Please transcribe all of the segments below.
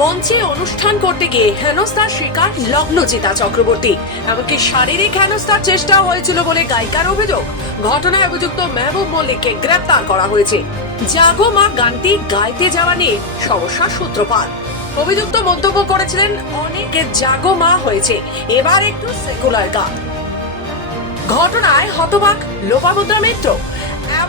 মঞ্চে অনুষ্ঠান করতে গিয়ে হেনস্থার শিকার লগ্নজিতা চক্রবর্তী। এমনকি শারীরিক হেনস্থার চেষ্টা হয়েছিল বলে গায়িকার অভিযোগ। ঘটনায় অভিযুক্ত মেহবুব মল্লিককে গ্রেপ্তার করা হয়েছে। জাগো মা গানটি গাইতে যাওয়া নিয়ে সমস্যার সূত্রপাত। অভিযুক্ত মন্তব্য করেছিলেন, অনেকে জাগো মা হয়েছে। এবার একটু সেকুলার গান। ঘটনায় হতবাক লোপামুদ্রা মিত্র।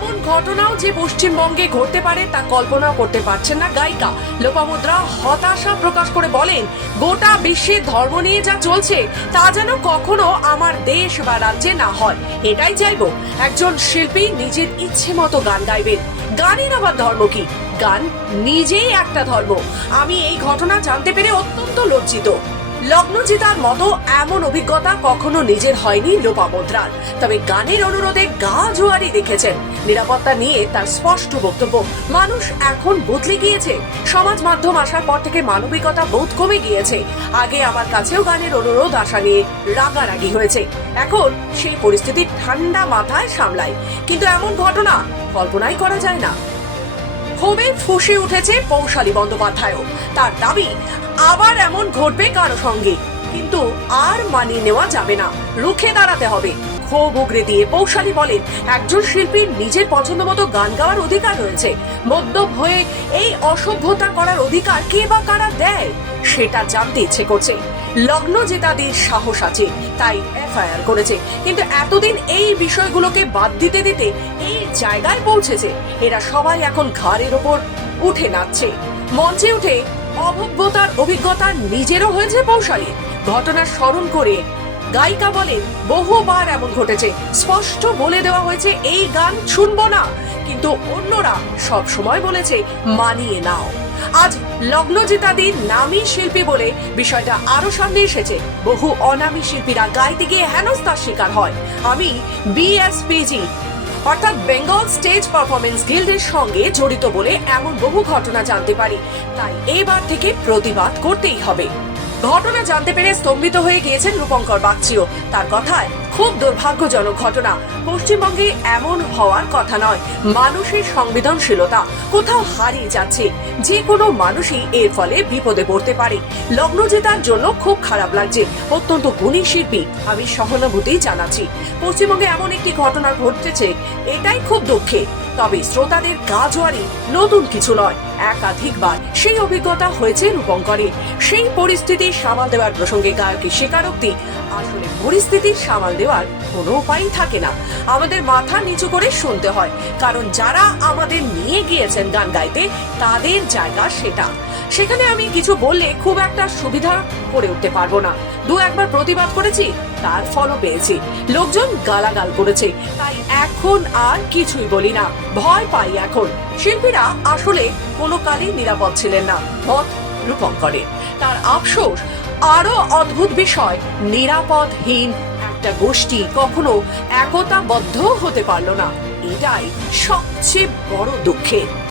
এমন ঘটনাও যে পশ্চিমবঙ্গে ঘটতে পারে তা কল্পনা করতে পারছেন না গায়িকা। লোপামুদ্রা হতাশা প্রকাশ করে বলেন, গোটা বিশ্বে ধর্ম নিয়ে যা চলছে, তা যেন কখনো আমার দেশ বা রাজ্যে না হয়। এটাই চাইব, একজন শিল্পী নিজের ইচ্ছে মতো গান গাইবেন। গানের আবার ধর্ম কি? গান নিজেই একটা ধর্ম। আমি এই ঘটনা জানতে পেরে অত্যন্ত লজ্জিত। লগ্নজিতার মতো এমন অভিজ্ঞতা কখনো নিজের হয়নি লোপামুদ্রার তবে গানের অনুরোধে গা জোয়ারি দেখেছেন। নিরাপত্তা নিয়ে তার স্পষ্ট বক্তব্য। মানুষ এখন বদলে গিয়েছে। সমাজ মাধ্যম আসার পর থেকে মানবিকতা বোধ কমে গিয়েছে। আগে আমার কাছেও গানের অনুরোধ আসা নিয়ে রাগারাগি হয়েছে। এখন সেই পরিস্থিতি ঠান্ডা মাথায় সামলাই কিন্তু এমন ঘটনা কল্পনাই করা যায় না। ক্ষোভে ফুসে উঠেছে পৌশালী বন্দ্যোপাধ্যায়ও। তার দাবি, আবার এমন ঘটবে কারও সঙ্গে। কিন্তু আর মানিয়ে নেওয়া যাবে না। রুখে দাঁড়াতে হবে। ক্ষোভ উগরে দিয়ে পৌশালী বলেন, একজন শিল্পীর নিজের পছন্দ মতো গান গাওয়ার অধিকার রয়েছে। মদ্যপ হয়ে এই অসভ্যতা করার অধিকার কে বা কারা দেয়, সেটা জানতে ইচ্ছে করছে। লগ্ন জেতাদের সাহস আছে, তাই এফআইআর করেছে। কিন্তু এতদিন এই বিষয়গুলোকে বাদ দিতে দিতে এই জায়গায় পৌঁছেছে। এরা সবাই এখন ঘাড়ের ওপর উঠে নাচছে। মঞ্চে উঠে অভব্যতার অভিজ্ঞতা নিজেরও হয়েছে পৌশালী ঘটনা স্মরণ করে গায়িকা বলেন, বহুবার এমন ঘটেছে। স্পষ্ট বলে দেওয়া হয়েছে, এই গান শুনব না। কিন্তু অন্যরা সব সময় বলেছে, মানিয়ে নাও। আজ লগ্নজিতাদির নামী শিল্পী বলে বিষয়টা আরও সামনে এসেছে। বহু অনামী শিল্পীরা গাইতে গিয়ে হেনস্থার শিকার হয়। আমি বিএসপিজি অর্থাৎ বেঙ্গল স্টেজ পারফরমেন্স গিল্ডের সঙ্গে জড়িত বলে এমন বহু ঘটনা জানতে পারি। তাই এবার থেকে প্রতিবাদ করতেই হবে। ঘটনা জানতে পেরে স্তম্ভিত হয়ে গিয়েছেন রূপঙ্কর বাগচিও। তার কথায় খুব দুর্ভাগ্যজনক ঘটনা। পশ্চিমবঙ্গে এমন হওয়ার কথা নয়। মানুষের সংবেদনশীলতা কোথাও হারিয়ে যাচ্ছে। যে কোনো মানুষই এর ফলে বিপদে পড়তে পারে। লগ্ন জেতার জন্য খুব খারাপ লাগছে। অত্যন্ত গুণী শিল্পী আমি সহানুভূতি জানাচ্ছি। পশ্চিমবঙ্গে এমন একটি ঘটনা ঘটতেছে এটাই খুব দুঃখে তবে শ্রোতাদের গা জোয়ারি নতুন কিছু নয়। একাধিকবার সেই অভিজ্ঞতা হয়েছে রূপঙ্করে সেই পরিস্থিতি সামাল দেওয়ার প্রসঙ্গে গায়কের স্বীকারোক্তি, আসলে পরিস্থিতি সামাল দেওয়ার কোনো উপায়ই থাকে না। আমাদের মাথা নিচু করে শুনতে হয়, কারণ যারা আমাদের নিয়ে গিয়েছেন গান গাইতে, তাদের জায়গা সেটা। সেখানে আমি কিছু বললে খুব একটা সুবিধা করে উঠতে পারব না। দু একবার প্রতিবাদ করেছি, তার ফলও পেয়েছি। লোকজন গালাগাল করেছে, তাই এখন আর কিছুই বলি না। ভয় পাই এখন। শিল্পীরা আসলে কোনো কালেই নিরাপদ ছিলেন না মত রূপঙ্করের তার আফসোস আরও অদ্ভুত বিষয়, নিরাপদহীন একটা গোষ্ঠী কখনো একতাবদ্ধ হতে পারল না। এটাই সবচেয়ে বড় দুঃখের